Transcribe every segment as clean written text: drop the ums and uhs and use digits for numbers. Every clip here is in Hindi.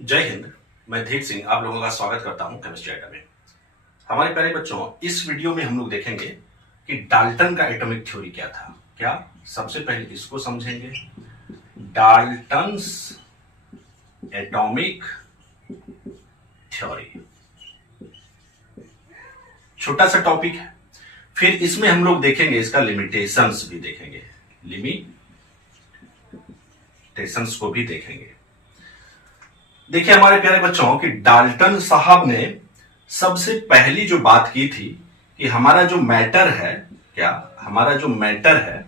जय हिंद। मैं धीर सिंह आप लोगों का स्वागत करता हूं केमिस्ट्री अड्डा में। हमारे प्यारे बच्चों, इस वीडियो में हम लोग देखेंगे कि डाल्टन का एटॉमिक थ्योरी क्या था। क्या सबसे पहले इसको समझेंगे, डाल्टन्स एटॉमिक थ्योरी। छोटा सा टॉपिक है, फिर इसमें हम लोग देखेंगे इसका लिमिटेशंस भी देखेंगे, लिमिटेशंस को भी देखेंगे। देखिए हमारे प्यारे बच्चों कि डाल्टन साहब ने सबसे पहली जो बात की थी कि हमारा जो मैटर है, हमारा जो मैटर है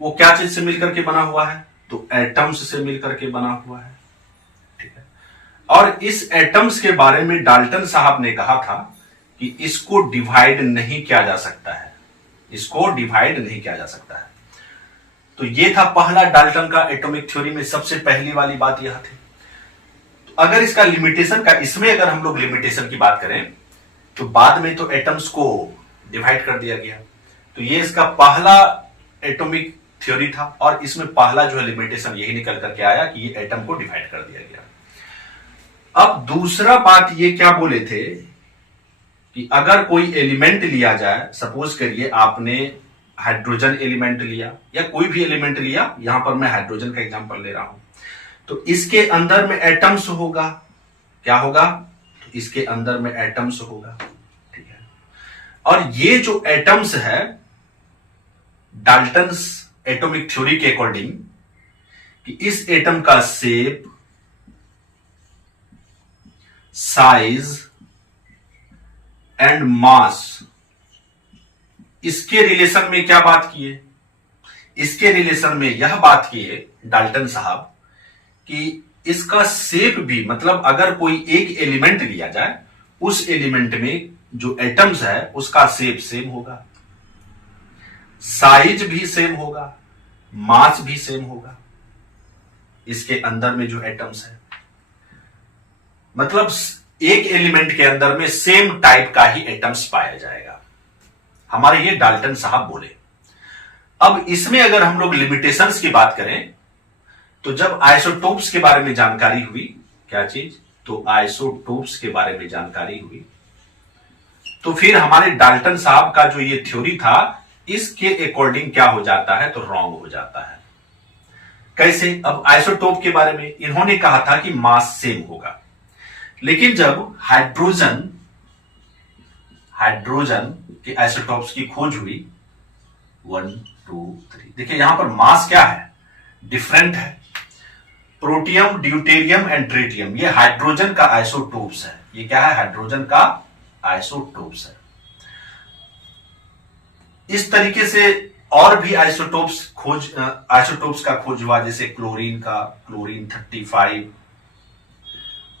वो क्या चीज से मिलकर के बना हुआ है, तो एटम्स से मिलकर के बना हुआ है। ठीक है, और इस एटम्स के बारे में डाल्टन साहब ने कहा था कि इसको डिवाइड नहीं किया जा सकता है, इसको डिवाइड नहीं किया जा सकता है। तो ये था पहला डाल्टन का एटॉमिक थ्योरी में सबसे पहली वाली बात यह थी। अगर इसका लिमिटेशन का, इसमें अगर हम लोग लिमिटेशन की बात करें तो बाद में तो एटम्स को डिवाइड कर दिया गया, तो ये इसका पहला एटॉमिक थ्योरी था और इसमें पहला जो है लिमिटेशन यही निकल करके आया कि ये एटम को डिवाइड कर दिया गया। अब दूसरा बात ये क्या बोले थे कि अगर कोई एलिमेंट लिया जाए, सपोज करिए आपने हाइड्रोजन एलिमेंट लिया या कोई भी एलिमेंट लिया, यहां पर मैं हाइड्रोजन का एग्जांपल ले रहा हूं, तो इसके अंदर में एटम्स होगा, क्या होगा, तो इसके अंदर में एटम्स होगा। ठीक है, और ये जो एटम्स है डाल्टन्स एटॉमिक थ्योरी के अकॉर्डिंग कि इस एटम का शेप, साइज एंड मास, इसके रिलेशन में क्या बात किए, इसके रिलेशन में यह बात किए डाल्टन साहब कि इसका शेप भी, मतलब अगर कोई एक एलिमेंट लिया जाए उस एलिमेंट में जो एटम्स है उसका शेप सेम होगा, साइज भी सेम होगा, मास भी सेम होगा, इसके अंदर में जो एटम्स है, मतलब एक एलिमेंट के अंदर में सेम टाइप का ही एटम्स पाया जाएगा, हमारे ये डाल्टन साहब बोले। अब इसमें अगर हम लोग लिमिटेशंस की बात करें तो जब आइसोटोप्स के बारे में जानकारी हुई, क्या चीज, तो आइसोटोप्स के बारे में जानकारी हुई, तो फिर हमारे डाल्टन साहब का जो ये थ्योरी था इसके अकॉर्डिंग क्या हो जाता है, तो रॉन्ग हो जाता है। कैसे, अब आइसोटोप के बारे में इन्होंने कहा था कि मास सेम होगा, लेकिन जब हाइड्रोजन के आइसोटोप्स की खोज हुई 1 2 3, देखिए यहां पर मास क्या है, डिफरेंट है। प्रोटियम, ड्यूटेरियम एंड ट्रिटियम, ये हाइड्रोजन का आइसोटोप्स है, ये क्या है, हाइड्रोजन का आइसोटोप्स है। इस तरीके से और भी आइसोटोप्स का खोज हुआ, जैसे क्लोरीन का, क्लोरीन 35,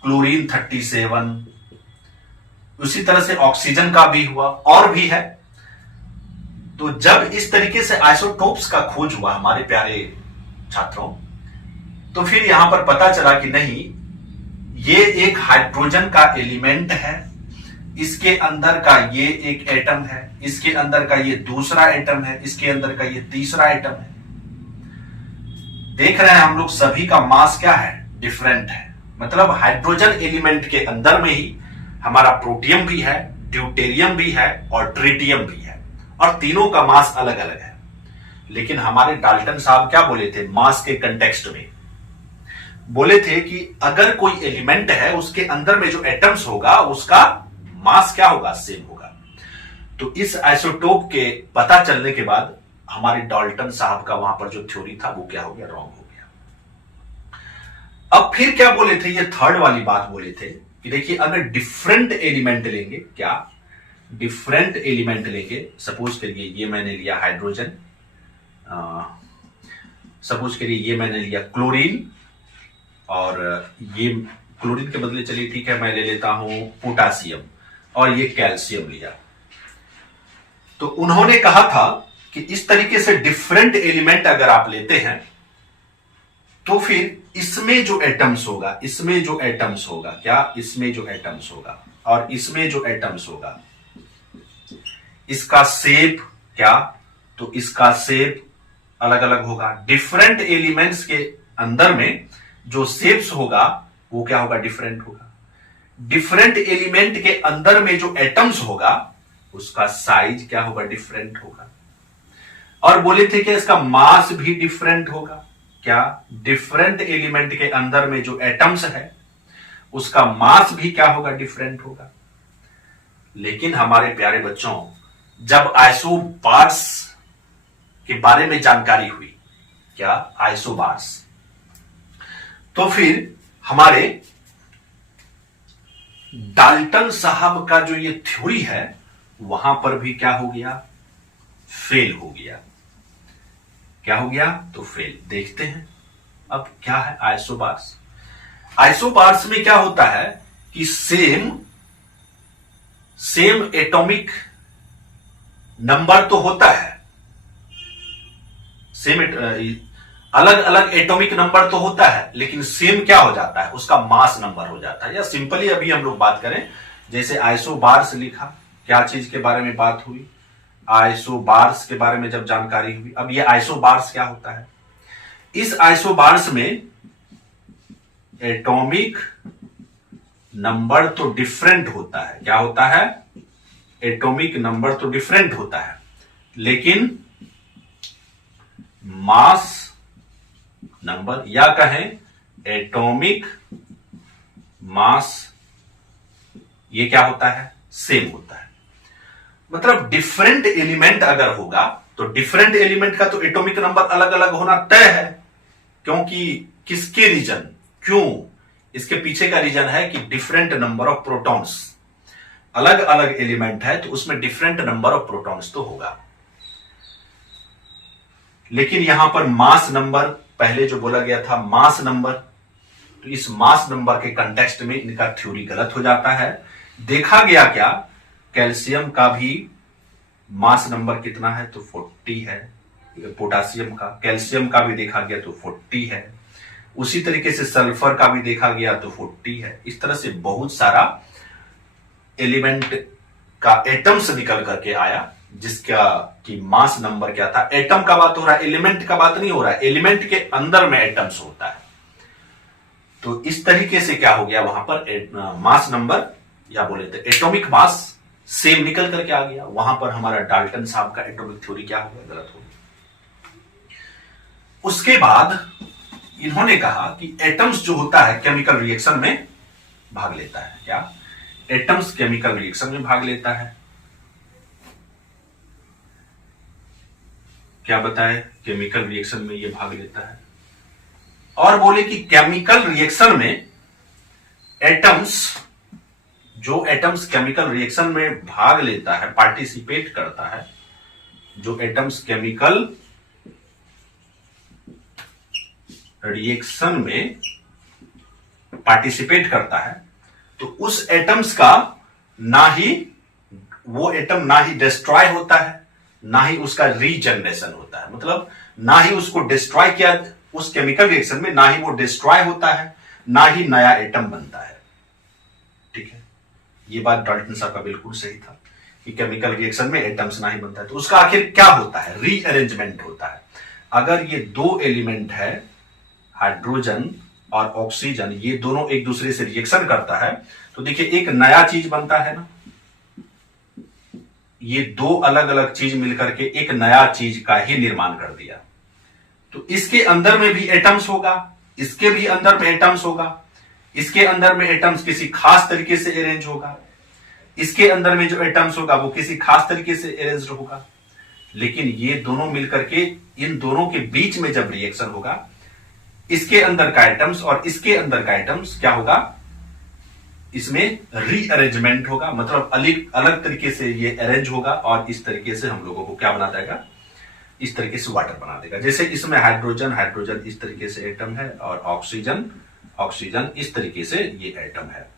क्लोरीन 37, उसी तरह से ऑक्सीजन का भी हुआ और भी है। तो जब इस तरीके से आइसोटोप्स का खोज हुआ हमारे प्यारे छात्रों, तो फिर यहां पर पता चला कि नहीं, ये एक हाइड्रोजन का एलिमेंट है, इसके अंदर का ये एक एटम है, इसके अंदर का ये दूसरा एटम है, इसके अंदर का ये तीसरा एटम है। देख रहे हैं हम लोग सभी का मास क्या है, डिफरेंट है। मतलब हाइड्रोजन एलिमेंट के अंदर में ही हमारा प्रोटियम भी है, ड्यूटेरियम भी है और ट्रिटियम भी है, और तीनों का मास अलग अलग है। लेकिन हमारे डाल्टन साहब क्या बोले थे, मास के कंटेक्स्ट में बोले थे कि अगर कोई एलिमेंट है उसके अंदर में जो एटम्स होगा उसका मास क्या होगा, सेम होगा। तो इस आइसोटोप के पता चलने के बाद हमारे डाल्टन साहब का वहां पर जो थ्योरी था वो क्या हो गया, रॉन्ग हो गया। अब फिर क्या बोले थे, ये थर्ड वाली बात बोले थे कि देखिए अगर डिफरेंट एलिमेंट लेंगे, क्या डिफरेंट एलिमेंट लेंगे, सपोज करिए ये मैंने लिया हाइड्रोजन, सपोज करिए ये मैंने लिया क्लोरीन, और ये क्लोरीन के बदले चलिए ठीक है मैं ले लेता हूं पोटासियम, और ये कैल्शियम लिया। तो उन्होंने कहा था कि इस तरीके से डिफरेंट एलिमेंट अगर आप लेते हैं तो फिर इसमें जो एटम्स होगा, इसमें जो एटम्स होगा, क्या इसमें जो एटम्स होगा और इसमें जो एटम्स होगा, इसका शेप क्या, तो इसका शेप अलग अलग होगा। डिफरेंट एलिमेंट्स के अंदर में जो शेप्स होगा वो क्या होगा, डिफरेंट होगा। डिफरेंट एलिमेंट के अंदर में जो एटम्स होगा उसका साइज क्या होगा, डिफरेंट होगा। और बोले थे कि इसका मास भी डिफरेंट होगा। क्या, डिफरेंट एलिमेंट के अंदर में जो एटम्स है उसका मास भी क्या होगा, डिफरेंट होगा। लेकिन हमारे प्यारे बच्चों, जब आइसोबार्स के बारे में जानकारी हुई, क्या, आइसोबार्स, तो फिर हमारे डाल्टन साहब का जो ये थ्योरी है वहां पर भी क्या हो गया, फेल हो गया। क्या हो गया, तो फेल। देखते हैं अब क्या है आइसोबार्स। आइसोबार्स में क्या होता है कि सेम एटॉमिक नंबर तो होता है, अलग अलग एटॉमिक नंबर तो होता है, लेकिन सेम क्या हो जाता है, उसका मास नंबर हो जाता है। या सिंपली अभी हम लोग बात करें, जैसे आइसोबार्स लिखा, क्या चीज के बारे में बात हुई, आइसोबार्स के बारे में जब जानकारी हुई। अब ये आइसोबार्स क्या होता है, इस आइसोबार्स में एटॉमिक नंबर तो डिफरेंट होता है। क्या होता है, एटॉमिक नंबर तो डिफरेंट होता है, लेकिन मास नंबर या कहें एटॉमिक मास, ये क्या होता है, सेम होता है। मतलब डिफरेंट एलिमेंट अगर होगा तो डिफरेंट एलिमेंट का तो एटॉमिक नंबर अलग अलग होना तय है, क्योंकि किसके रीजन, क्यों, इसके पीछे का रीजन है कि डिफरेंट नंबर ऑफ प्रोटॉन्स, अलग अलग एलिमेंट है तो उसमें डिफरेंट नंबर ऑफ प्रोटॉन्स तो होगा। लेकिन यहां पर मास नंबर, पहले जो बोला गया था मास नंबर, तो इस मास नंबर के कंटेक्स्ट में इनका थ्योरी गलत हो जाता है। देखा गया क्या, कैल्शियम का भी मास नंबर कितना है, तो 40 है। पोटासियम का, कैल्शियम का भी देखा गया तो 40 है। उसी तरीके से सल्फर का भी देखा गया तो 40 है। इस तरह से बहुत सारा एलिमेंट का एटम्स निकल करके आया जिसका कि मास नंबर क्या था। एटम का बात हो रहा है, एलिमेंट का बात नहीं हो रहा है। एलिमेंट के अंदर में एटम्स होता है, तो इस तरीके से क्या हो गया, वहां पर मास नंबर या बोले तो एटॉमिक मास सेम निकल करके आ गया। वहां पर हमारा डाल्टन साहब का एटॉमिक थ्योरी क्या हो गया, गलत हो गया। उसके बाद इन्होंने कहा कि एटम्स जो होता है केमिकल रिएक्शन में भाग लेता है। क्या, एटम्स केमिकल रिएक्शन में भाग लेता है। क्या बताए, केमिकल रिएक्शन में ये भाग लेता है। और बोले कि केमिकल रिएक्शन में एटम्स, जो एटम्स केमिकल रिएक्शन में भाग लेता है, पार्टिसिपेट करता है, जो एटम्स केमिकल रिएक्शन में पार्टिसिपेट करता है, तो उस एटम्स का वो एटम ना ही डिस्ट्रॉय होता है, ना ही उसका रीजनरेशन होता है। मतलब ना ही उसको डिस्ट्रॉय किया, उस केमिकल रिएक्शन में ना ही वो डिस्ट्रॉय होता है, ना ही नया एटम बनता है। ठीक है, ये बात डाल्टन साहब का बिल्कुल सही था कि केमिकल रिएक्शन में एटम्स ना ही बनता है, तो उसका आखिर क्या होता है, रीअरेंजमेंट होता है। अगर ये दो एलिमेंट है, हाइड्रोजन और ऑक्सीजन, ये दोनों एक दूसरे से रिएक्शन करता है, तो देखिए एक नया चीज बनता है ना। ये दो अलग अलग चीज मिलकर के एक नया चीज का ही निर्माण कर दिया। तो इसके अंदर में भी एटम्स होगा, इसके भी अंदर में एटम्स होगा, इसके अंदर में एटम्स किसी खास तरीके से अरेंज होगा, इसके अंदर में जो एटम्स होगा वो किसी खास तरीके से अरेंज होगा। लेकिन ये दोनों मिलकर के, इन दोनों के बीच में जब रिएक्शन होगा, इसके अंदर का एटम्स और इसके अंदर का एटम्स क्या होगा, इसमें रीअरेंजमेंट होगा। मतलब अलग अलग तरीके से ये अरेंज होगा और इस तरीके से हम लोगों को क्या बना देगा, इस तरीके से वाटर बना देगा। जैसे इसमें हाइड्रोजन, हाइड्रोजन इस तरीके से एटम है, और ऑक्सीजन, ऑक्सीजन इस तरीके से ये एटम है।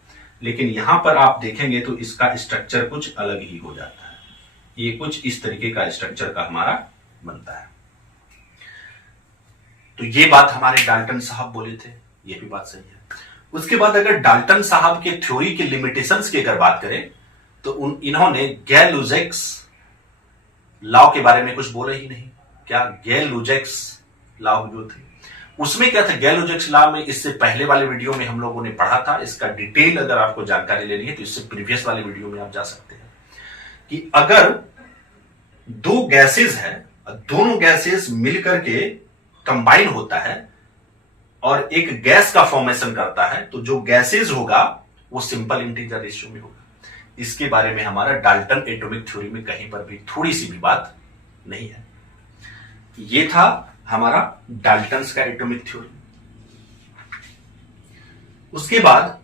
लेकिन यहां पर आप देखेंगे तो इसका स्ट्रक्चर कुछ अलग ही हो जाता है। ये कुछ इस तरीके का स्ट्रक्चर का हमारा बनता है। तो ये बात हमारे डाल्टन साहब बोले थे, ये भी बात सही है। उसके बाद अगर डाल्टन साहब के थ्योरी के लिमिटेशंस की अगर बात करें तो इन्होंने गैल-लुजेक्स लॉ के बारे में कुछ बोला ही नहीं। क्या, गैल-लुजेक्स लॉ जो थे उसमें क्या था, गैलोजिक्स लॉ में इससे पहले वाले वीडियो में हम लोगों ने पढ़ा था। इसका डिटेल अगर आपको जानकारी लेनी है तो इससे प्रीवियस वाले वीडियो में आप जा सकते हैं कि अगर दो गैसेस है, दोनों गैसेस मिलकर के कंबाइन होता है और एक गैस का फॉर्मेशन करता है, तो जो गैसेस होगा वो सिंपल इंटीजर रेशियो में होगा। इसके बारे में हमारा डाल्टन एटॉमिक थ्योरी में कहीं पर भी थोड़ी सी भी बात नहीं है। ये था हमारा डाल्टन्स का एटॉमिक थ्योरी। उसके बाद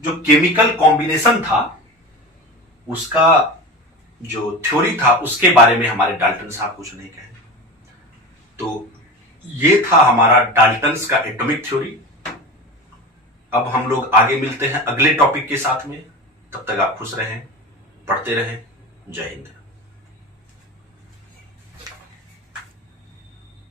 जो केमिकल कॉम्बिनेशन था उसका जो थ्योरी था उसके बारे में हमारे डाल्टन साहब कुछ नहीं कहे। तो ये था हमारा डाल्टन्स का एटॉमिक थ्योरी। अब हम लोग आगे मिलते हैं अगले टॉपिक के साथ में। तब तक आप खुश रहें, पढ़ते रहें। जय हिंद।